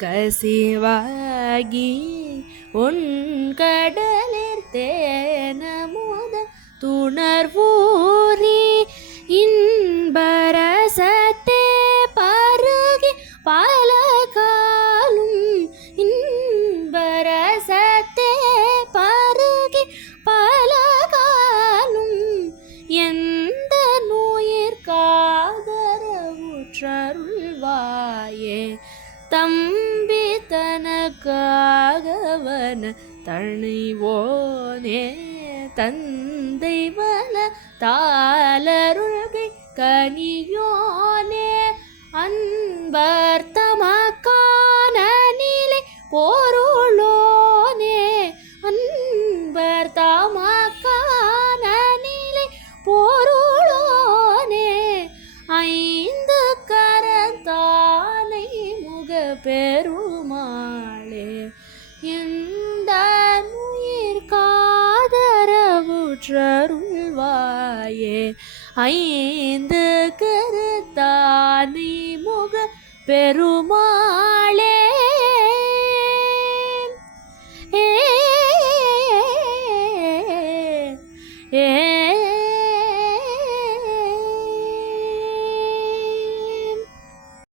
கசிவாகி உன் கடலிற் தேனமுத துணர்வூரி இன்பரசத்தே பருகி பல காலும் இன்பரசத்தே பருகி பல காலும் எந்த நுயிர் காதரவுற்றருள்வாயே தம்பி தனக்காகவன தணிவோனே தந்தை வல தாளருள்கை கனியோனே அன்பர் தமக்கான நிலை பொருளோனே அன்பர் தமக்கான நிலை பொருளோனே ஐந்து கரத்தானை முக பெருமாளே எந்த நுயிர் காதரவுற்றருள்வாயே ஐந்து கரத்தானை முக பெரு